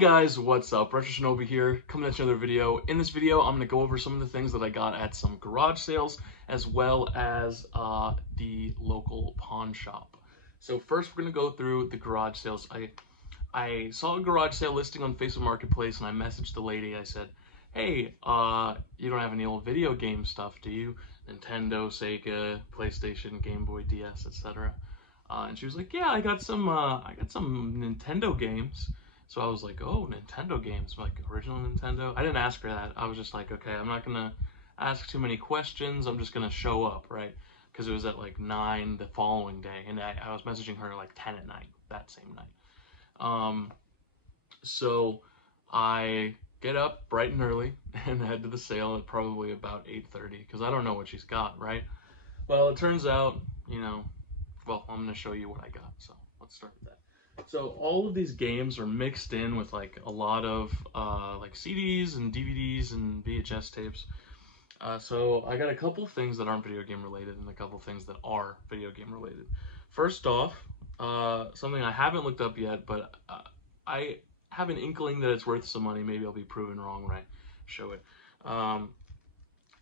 guys, what's up? Retro Shinobi here, coming at you another video. In this video, I'm going to go over some of the things that I got at some garage sales, as well as the local pawn shop. So first, we're going to go through the garage sales. I saw a garage sale listing on Facebook Marketplace, and I messaged the lady. I said, hey, you don't have any old video game stuff, do you? Nintendo, Sega, PlayStation, Game Boy, DS, etc. And she was like, yeah, I got some Nintendo games. So I was like, oh, Nintendo games, like original Nintendo. I didn't ask her that. I was just like, okay, I'm not gonna ask too many questions. I'm just gonna show up, right? Because it was at like 9 the following day, and I was messaging her like 10 at night that same night. So I get up bright and early and head to the sale at probably about 8:30 because I don't know what she's got, right? Well, it turns out, well, I'm gonna show you what I got. So let's start with that. So all of these games are mixed in with like a lot of like CDs and DVDs and VHS tapes. So I got a couple things that aren't video game related and a couple things that are video game related. First off, something I haven't looked up yet, but I have an inkling that it's worth some money. Maybe I'll be proven wrong when I show it.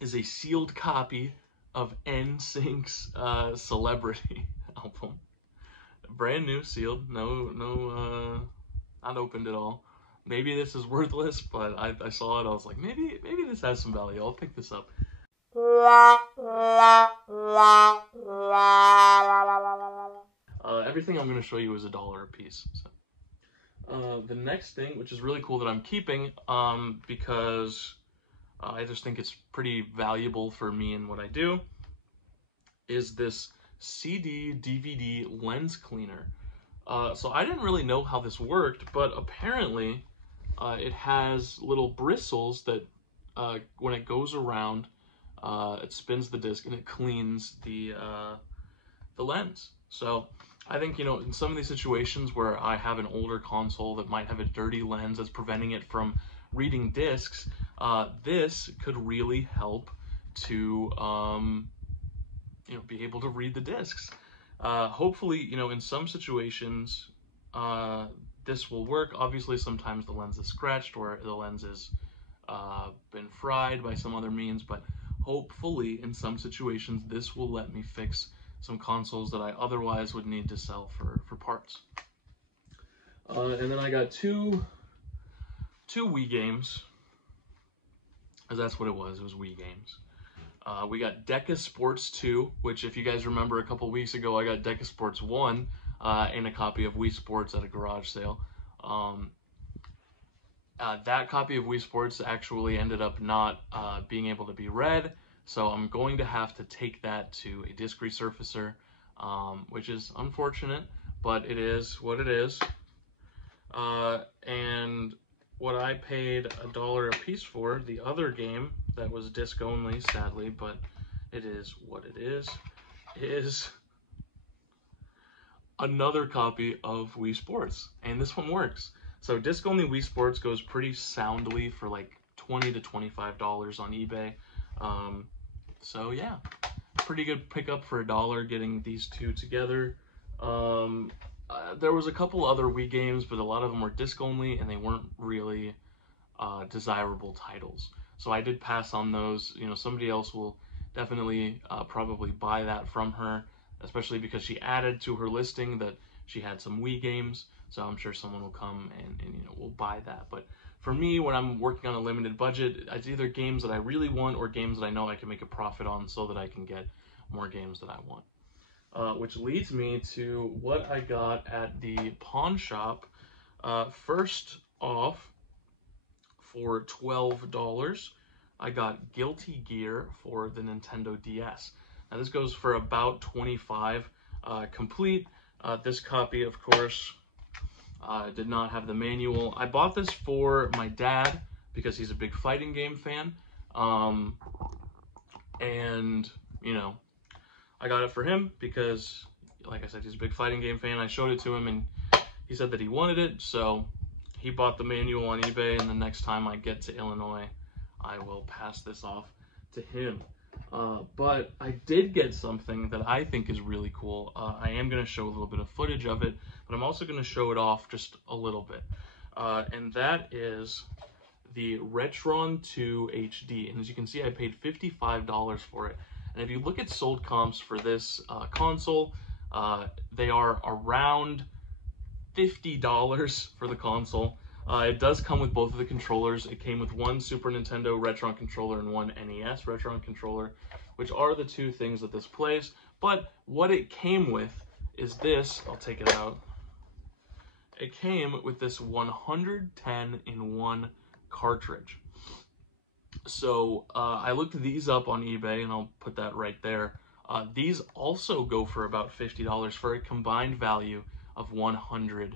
Is a sealed copy of NSYNC's Celebrity album. Brand new, sealed, no, not opened at all. Maybe this is worthless, but I saw it, I was like, maybe this has some value, I'll pick this up. Everything I'm going to show you is $1 a piece. So. The next thing, which is really cool that I'm keeping, because I just think it's pretty valuable for me and what I do, is this CD DVD lens cleaner. So I didn't really know how this worked, but apparently it has little bristles that when it goes around, it spins the disc and it cleans the lens. So I think, in some of these situations where I have an older console that might have a dirty lens that's preventing it from reading discs, this could really help to be able to read the discs. Hopefully, in some situations, this will work. Obviously, sometimes the lens is scratched or the lens has been fried by some other means, but hopefully, in some situations, this will let me fix some consoles that I otherwise would need to sell for parts. And then I got two Wii games, because that's what it was Wii games. We got Deca Sports 2, which if you guys remember a couple weeks ago, I got Deca Sports 1 and a copy of Wii Sports at a garage sale. That copy of Wii Sports actually ended up not being able to be read, so I'm going to have to take that to a disc resurfacer, which is unfortunate, but it is what it is. And what I paid $1 a piece for, the other game that was disc only, sadly, but it is what it is another copy of Wii Sports, and this one works. So disc only Wii Sports goes pretty soundly for like $20 to $25 on eBay. So yeah, pretty good pickup for $1 getting these two together. There was a couple other Wii games, but a lot of them were disc only and they weren't really desirable titles. So I did pass on those. Somebody else will definitely probably buy that from her, especially because she added to her listing that she had some Wii games. So I'm sure someone will come and will buy that. But for me, when I'm working on a limited budget, it's either games that I really want or games that I know I can make a profit on so that I can get more games that I want. Which leads me to what I got at the pawn shop. First off, for $12, I got Guilty Gear for the Nintendo DS. Now this goes for about $25 complete. This copy, of course, did not have the manual. I bought this for my dad because he's a big fighting game fan. And, I got it for him because, like I said, he's a big fighting game fan. I showed it to him and he said that he wanted it, so he bought the manual on eBay, and the next time I get to Illinois, I will pass this off to him. But I did get something that I think is really cool. I am going to show a little bit of footage of it, but I'm also going to show it off just a little bit. and that is the Retron 2 HD. And as you can see, I paid $55 for it. And if you look at sold comps for this console, they are around $50 for the console. It does come with both of the controllers. It came with one Super Nintendo Retron controller and one NES Retron controller, which are the two things that this plays. But what it came with is this. I'll take it out. It came with this 110-in-1 cartridge. So I looked these up on eBay, and I'll put that right there. These also go for about $50 for a combined value of $100.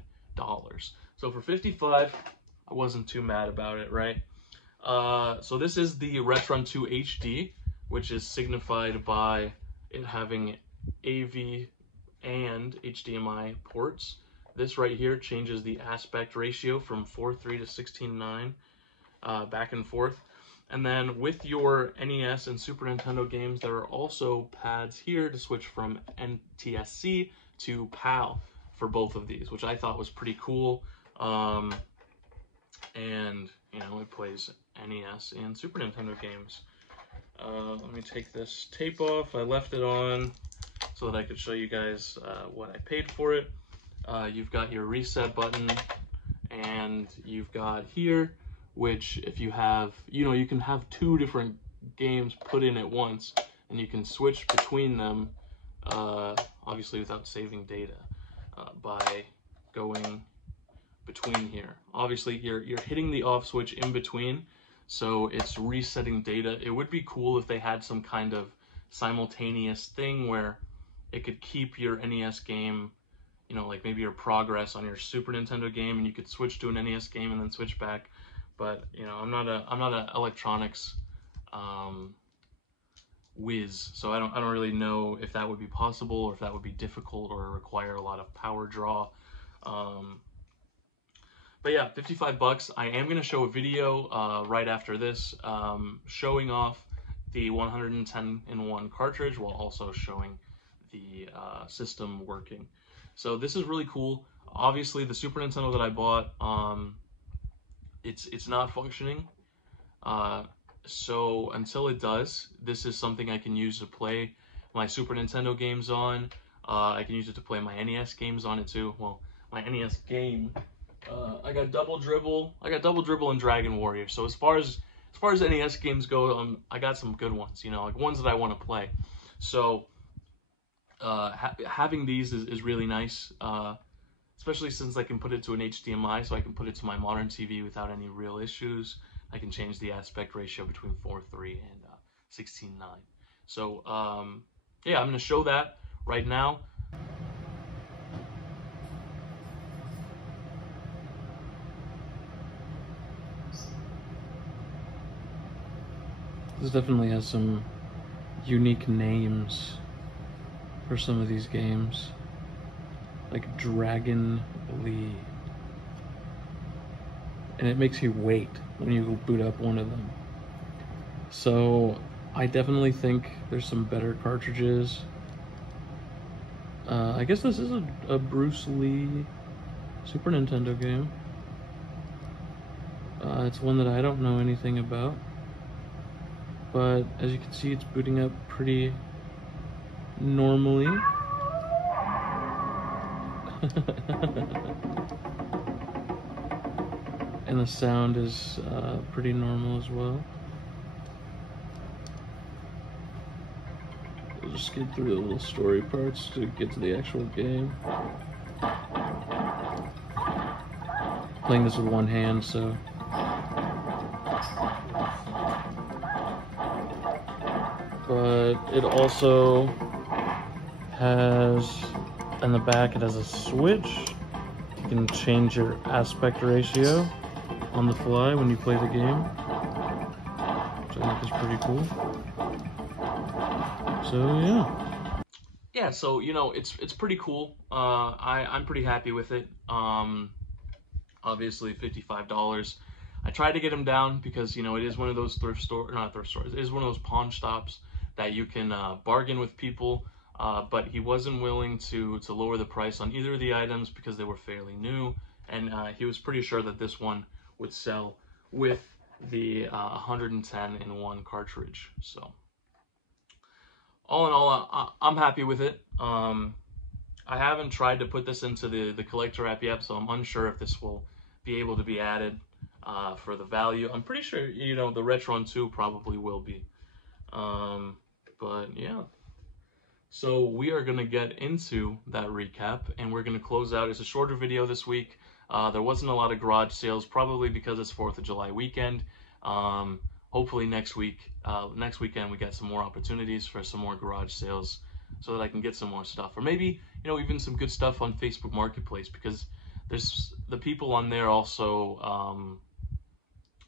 So for $55, I wasn't too mad about it, right? So this is the Retron 2 HD, which is signified by it having AV and HDMI ports. This right here changes the aspect ratio from 4:3 to 16:9, back and forth. And then with your NES and Super Nintendo games, there are also pads here to switch from NTSC to PAL for both of these, which I thought was pretty cool. And, you know, it plays NES and Super Nintendo games. Let me take this tape off. I left it on so that I could show you guys what I paid for it. You've got your reset button, and you've got here, which if you have, you know, you can have two different games put in at once, and you can switch between them, obviously without saving data, by going between here. Obviously, you're hitting the off switch in between, so it's resetting data. It would be cool if they had some kind of simultaneous thing where it could keep your NES game, you know, like maybe your progress on your Super Nintendo game, and you could switch to an NES game and then switch back. But you know, I'm not a electronics whiz, so I don't really know if that would be possible or if that would be difficult or require a lot of power draw. But yeah, $55. I am gonna show a video right after this showing off the 110-in-1 cartridge while also showing the system working. So this is really cool. Obviously, the Super Nintendo that I bought, it's not functioning. So until it does, this is something I can use to play my Super Nintendo games on. I can use it to play my NES games on it too. Well, my NES game, I got Double Dribble and Dragon Warrior. So as far as NES games go, I got some good ones. You know, like ones that I want to play. So having these is really nice, especially since I can put it to an HDMI, so I can put it to my modern TV without any real issues. I can change the aspect ratio between 4:3 and 16:9. So yeah, I'm going to show that right now. This definitely has some unique names for some of these games, like Dragon Lee. And it makes you wait when you boot up one of them. So I definitely think there's some better cartridges. I guess this is a Bruce Lee Super Nintendo game. It's one that I don't know anything about. But as you can see, it's booting up pretty normally. And the sound is pretty normal as well. We'll just get through the little story parts to get to the actual game. Playing this with one hand, so. But it also has, in the back, it has a switch. You can change your aspect ratio on the fly when you play the game, which I think is pretty cool. So yeah. Yeah, so you know, it's pretty cool. I'm pretty happy with it. Obviously $55. I tried to get him down because, you know, it is one of those not thrift stores, it is one of those pawn shops that you can bargain with people, but he wasn't willing to lower the price on either of the items because they were fairly new, and he was pretty sure that this one would sell with the 110-in-1 cartridge. So all in all, I'm happy with it. I haven't tried to put this into the collector app yet, so I'm unsure if this will be able to be added for the value. I'm pretty sure, you know, the Retron 2 probably will be. But yeah. So we are going to get into that recap, and we're going to close out. It's a shorter video this week. There wasn't a lot of garage sales, probably because it's 4th of July weekend. Hopefully next weekend, we get some more opportunities for some more garage sales so that I can get some more stuff. Or maybe, you know, even some good stuff on Facebook Marketplace, because there's the people on there also,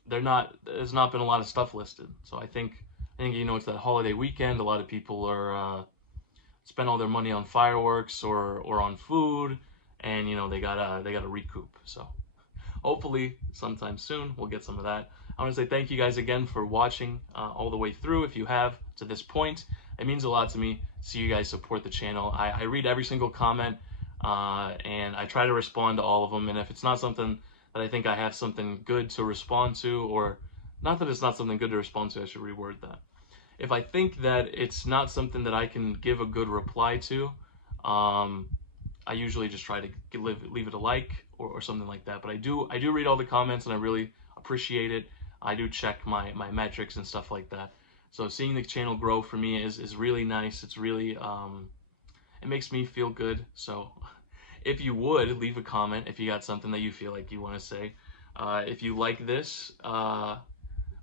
there's not been a lot of stuff listed. So I think, you know, it's that holiday weekend. A lot of people are, spend all their money on fireworks or on food, and, you know, they gotta recoup. So hopefully sometime soon we'll get some of that. I want to say thank you guys again for watching all the way through. If you have to this point, it means a lot to me to see you guys support the channel. I read every single comment, and I try to respond to all of them. And if it's not something that I think I have something good to respond to, or not that it's not something good to respond to, I should reword that. If I think that it's not something that I can give a good reply to, I usually just try to leave it a like or something like that. But I do read all the comments, and I really appreciate it. I do check my metrics and stuff like that. So seeing the channel grow for me is really nice. It's really, it makes me feel good. So if you would, leave a comment if you got something that you feel like you want to say. If you like this, I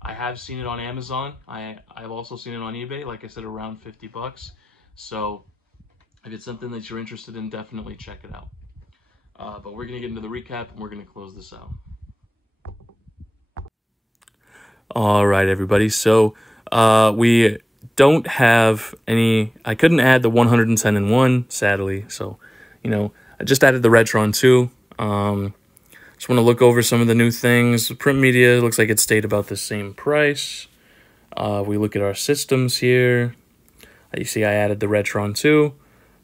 have seen it on Amazon. I've also seen it on eBay, like I said, around 50 bucks. So if it's something that you're interested in, definitely check it out. But we're going to get into the recap, and we're going to close this out. All right, everybody. So we don't have any, I couldn't add the 110-in-1, sadly. So, you know, I just added the Retron 2. Just want to look over some of the new things. The print media looks like it stayed about the same price. We look at our systems here. You see I added the Retron 2.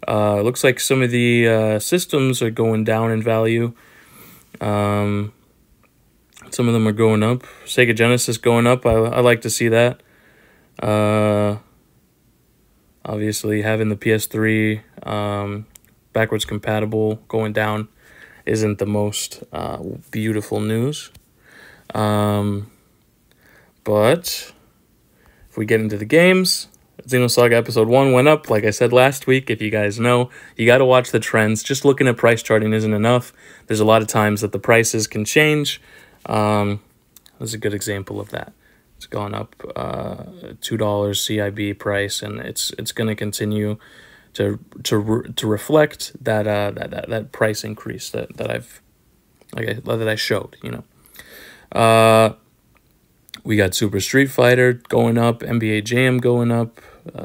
Looks like some of the systems are going down in value. Some of them are going up. Sega Genesis going up. I like to see that. Obviously, having the PS3 backwards compatible going down isn't the most beautiful news. But if we get into the games, Xenosaga Episode 1 went up. Like I said last week, if you guys know, you got to watch the trends. Just looking at price charting isn't enough. There's a lot of times that the prices can change. This is a good example of that. It's gone up $2 CIB price, and it's going to continue to reflect that that price increase that I showed. You know, we got Super Street Fighter going up, NBA Jam going up.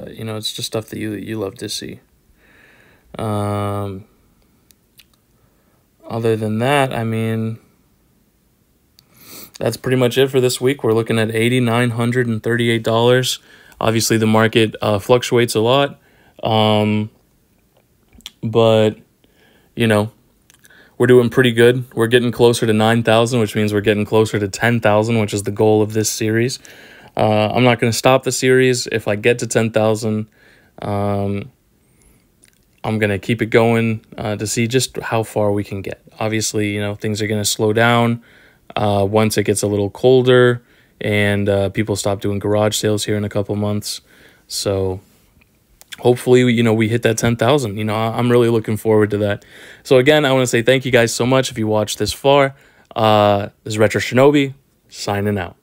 You know, it's just stuff that you love to see. Other than that, I mean, that's pretty much it for this week. We're looking at $8,938. Obviously, the market fluctuates a lot. But, you know, we're doing pretty good. We're getting closer to 9,000, which means we're getting closer to 10,000, which is the goal of this series. I'm not going to stop the series. If I get to 10,000, I'm going to keep it going to see just how far we can get. Obviously, you know, things are going to slow down once it gets a little colder and people stop doing garage sales here in a couple months. So hopefully, you know, we hit that 10,000. You know, I'm really looking forward to that. So again, I want to say thank you guys so much if you watched this far. This is Retro Shinobi, signing out.